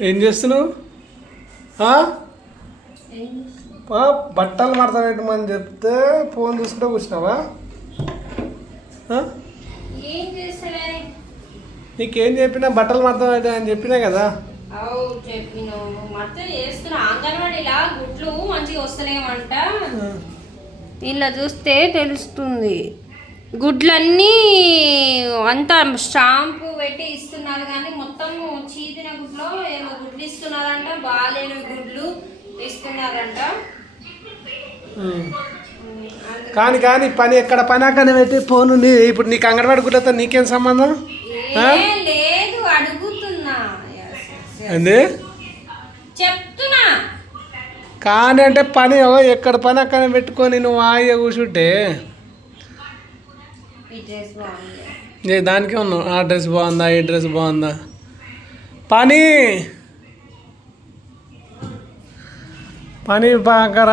ఏం చేస్తున్నావు? బట్టలు పెట్టమని చెప్తే ఫోన్ చూసుకుంటే కూర్చున్నావా? నీకేం చెప్పినా బట్టలు మడత పెట్టమని చెప్పినా కదా? అవు చెప్పిన మడత చేస్తున్నా. అంగన్వాడీలా గుడ్లు మంచిగా వస్తున్నాయమంట ఇలా చూస్తే తెలుస్తుంది. గుడ్లన్నీ అంతా స్టాంపు పెట్టి ఇస్తున్నారు కానీ మొత్తం చీదిన గుడ్లో ఏమో గుడ్లు ఇస్తున్నారంట బాగాలేని గుడ్లు ఇస్తున్నారంట. కానీ కానీ పని ఎక్కడ పని అక్కడ పెట్టి ఫోన్ నీ ఇప్పుడు నీకు అంగన్వాడి గుడ్లతో నీకేం సంబంధం? లేదు అడుగుతున్నా. అండి చెప్తున్నా. కానీ అంటే పని ఎక్కడ పని అక్కడ పెట్టుకొని నువ్వు ఆయ కూర్చుంటే ఈ డ్రెస్ బాగుంది. ఏ దానికే ఉన్నావు ఆ డ్రెస్ బాగుందా ఈ డ్రెస్ బాగుందా? పని! పని బాగా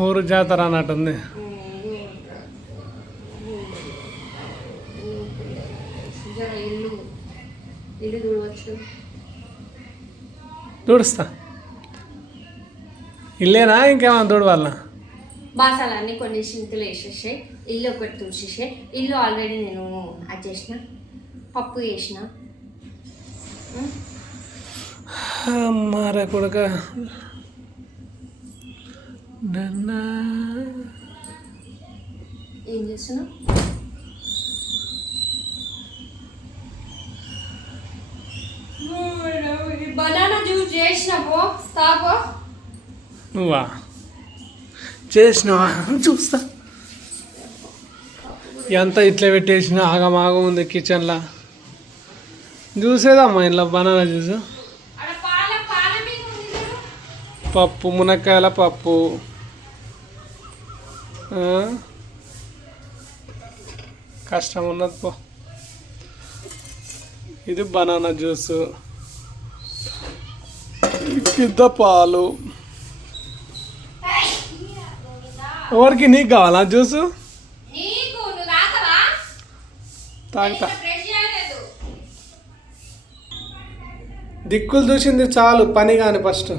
ఊరు జాతర అన్నట్టుంది. దూడుస్తా ఇల్లేనా? ఇంకేమన్నా దూడవాళ్ళ బాసాలన్నీ కొన్ని సింకులు వేసేసాయి ఇల్లు ఒకటి తుడిచేసాయి. ఇల్లు ఆల్రెడీ నేను అది చేసిన పప్పు చేసిన? అమ్మారా కొడుక. ఏం చేస్తున్నా బనానా జ్యూస్ చేసిన పో తాపో నువ్వా? చేసినావా చూస్తా. ఎంత ఇట్లా పెట్టేసిన ఆగమాగం ఉంది కిచెన్లో. చూసేదమ్మా ఇంట్లో బనానా జ్యూస్. పప్పు మునక్కాయల పప్పు? కష్టం ఉన్నది పో. ఇది బనానా జ్యూస్. కింద పాలు. ఎవరికి నీకు కావాలా? జ్యూస్? తాగుతా. దిక్కులు చూసింది చాలు పని కాని ఫస్ట్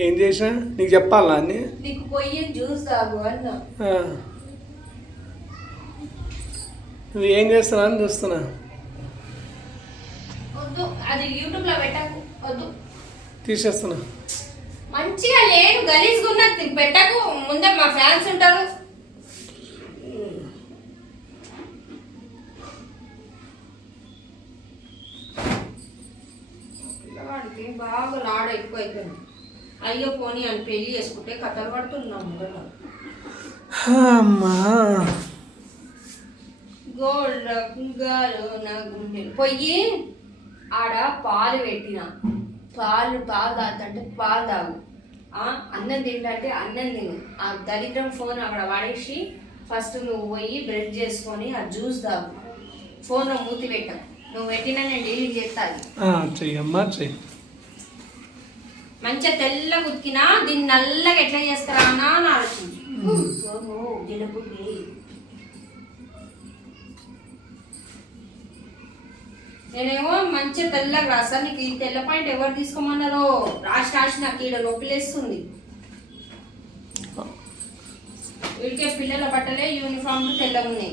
ఏం చేసినా? నీకు చెప్పాలా అన్ని? నీకు పొయ్యి జ్యూస్ తాగు అన్న. ఆ. నువ్వు ఏం చేస్తున్నా అని చూస్తున్నా. అది యూట్యూబ్లో పెట్టకు. వద్దు తీసేస్తున్నా. మంచిగా లేదు గలీజ్గా ఉన్నది పెట్టకు ముందే మా ఫ్యాన్స్ ఉంటారు. పిల్లవాడికి బాగా లాడ ఎక్కువ అయిపోయింది అయ్యో పోనీ అని పెళ్ళి చేసుకుంటే కథలు పడుతున్నాం అమ్మా గోల్డ్ నా గుండెలు. పొయ్యి ఆడ పాలు పెట్టిన. పాలు పాలు తాగుతుంటే పాలు తాగు. ఆ, అన్నం తింటే అన్నం తిను. ఆ దరిద్రం ఫోన్ అక్కడ పడేసి ఫస్ట్ నువ్వు పోయి బ్రష్ చేసుకొని ఆ జ్యూస్ తాగు. ఫోన్ మూతి పెట్ట నువ్వు పెట్టినా నేను డిలీట్ చేస్తాను ఆ, చెయ్యమ్మా చెయ్యి. మంచిగా తెల్లగా ఉతికినా దీన్ని నల్లగా ఎట్లా చేస్తారా అన్నా అని ఆలోచించు. నేనేమో మంచిగా తెల్లగా రాసా నీకు ఈ తెల్ల పాయింట్ ఎవరు తీసుకోమన్నారో? రాసి రాసి నాకు ఈడ నొప్పిలేస్తుంది. వీడికే పిల్లల బట్టలే యూనిఫామ్లు తెల్లగా ఉన్నాయి